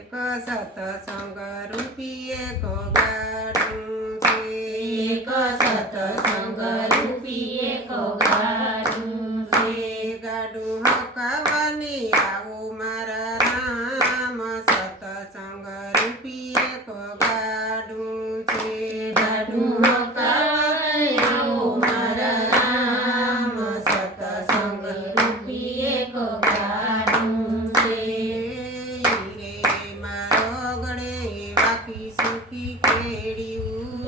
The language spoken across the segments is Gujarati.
એક સતસંગ રૂપી એક ગાડું છે. એક સતસંગ રૂપી એક ગાડું છે. ગાડું હકાવાની આવું મારા રામ સતસંગ રૂપી એક ગાડું છે. ગાડું હકાવાની આવું મારા રામ સતસંગ રૂપી એક ગાડું છે. રે મારો ગળે વાકી સુખી કેળ્યું.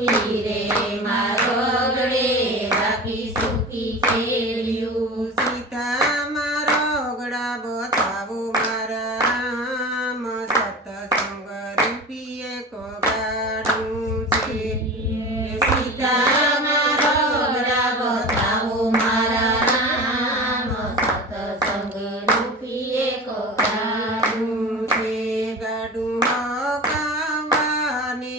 રે મારો ગળે રાખી સુખી ખેલ્યું. સીતા મારો ગળા બતાવો મારા રામ સતસંગ રૂપી એક ગાડું છે. સીતા મારો ગળા બતાવો મારા રામ સતસંગ રૂપી એક ગાડું છે. ગાડું હકાવાને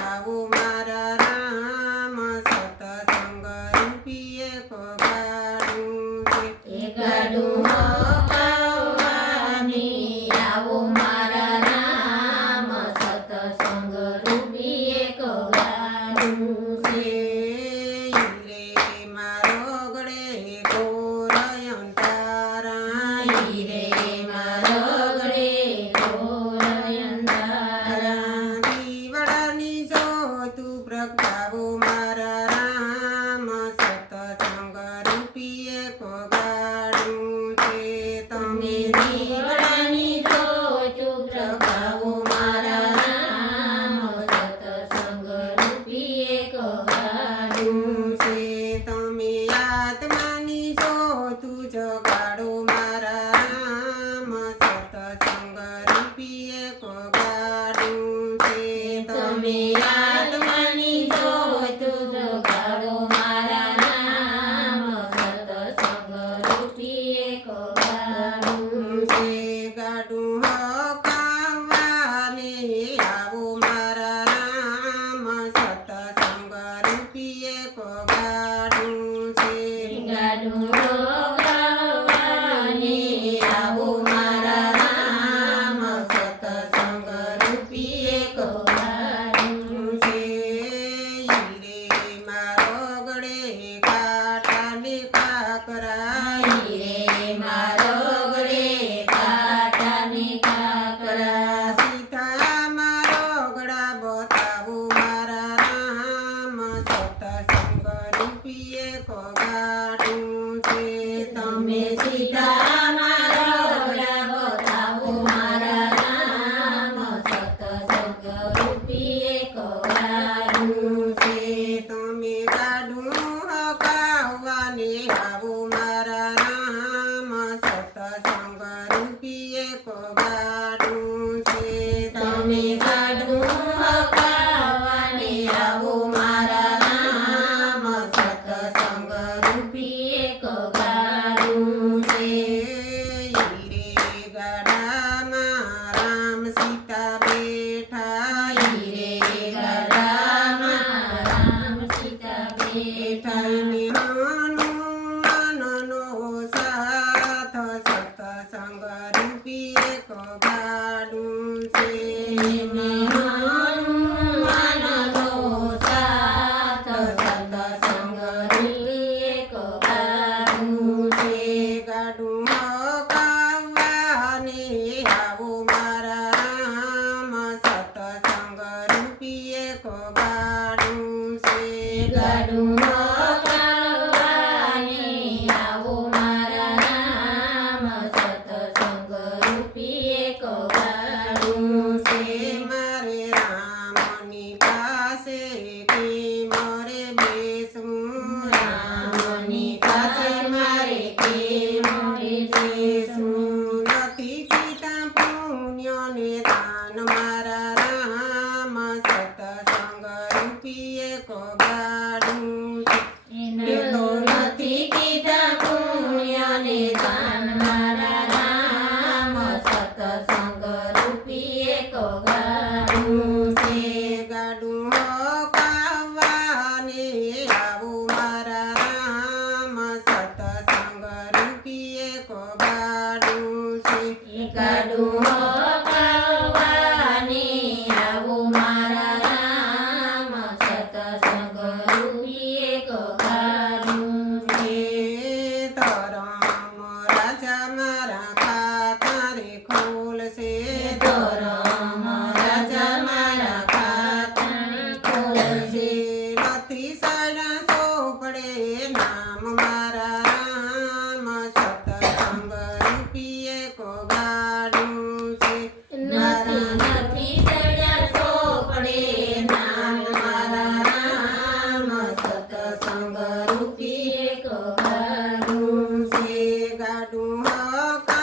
આવો મારા રામ સતસંગ રૂપી એક ગાડું છે. એ ગાડું હકાવાની આવો મારા રામ સતસંગ રૂપી એક ગાડું છે. રે મારો ગળે ઘોર અંધારા. રે મારો ગળે ઘોર અંધારા. દીવડાની જ્યોતું પ્રગટાવો મારા રામ સતસંગ રૂપી એક ગાડું છે. તમે દીવડાની જ્યોત પ્રગટાવો મારા રામ સતસંગ રૂપી એક ગાડું છે. તમે આત્માની જ્યોતું જગાડો મારા રામ સતસંગ રૂપી એક ગાડું છે. તમે આત્માની જ્યોત જગાડો મારા રામ સતસંગ રૂપી એક ગાડું છે. ગાડું હકાવાને આવો મારા રામ સતસંગ રૂપી એક ગાડું છે. ગાડું રોગાવાની આવો મારા રામ સતસંગ રૂપી એક ગાડું છે. રે મારો ગળે કાંટાને કાકરા. રે મારો ગળે કાંટાની કાકરા. સીતા મારો ગળા બતાવો મારા રામ સતસંગ રૂપી એક ગાડું છે. તમે સીતા મારો ગળા બતાવો મારા રામ સતસંગ રૂપી એક ગાડું છે. તમે ગાડું હકાવવાને આવો મારા રામ સતસંગ રૂપી એક ગાડું છે. તમે ગાડું હકાવવાને આવો મારા રામ સતસંગ રૂપી એક ગાડું છે. રે ગાડામાં રામ સીતા બેઠા. રે ગાડામાં રામ સીતા બેઠા. ને હનુમાનનો સાથ સતસંગ રૂપી એક ગાડું છે. હનુમાનનો સાથ સતસંગ રૂપી એક ગાડું છે. ગાડું હકાવવાને આવો મારા રામ સતસંગ રૂપી એક ગાડું છે. ગાડું હકાવવાને આવો મારા રામ સતસંગ રૂપી એક ગાડું છે. મારે રામની પાસે કેમ રે બેસવું. રામની પાસે મારે કેમ બેસવું. નથી પિતા પુણ્યને દાન મારા રામ સતસંગ રૂપી એક ગાડું છે. એ તો નથી કીધા પુણ્યને દાન મારા રામ સતસંગ રૂપી એક ગાડું છે. ગાડું હકાવવાને આવો મારા રામ સતસંગ રૂપી એક ગાડું છે. ગાડું હકાવવા હક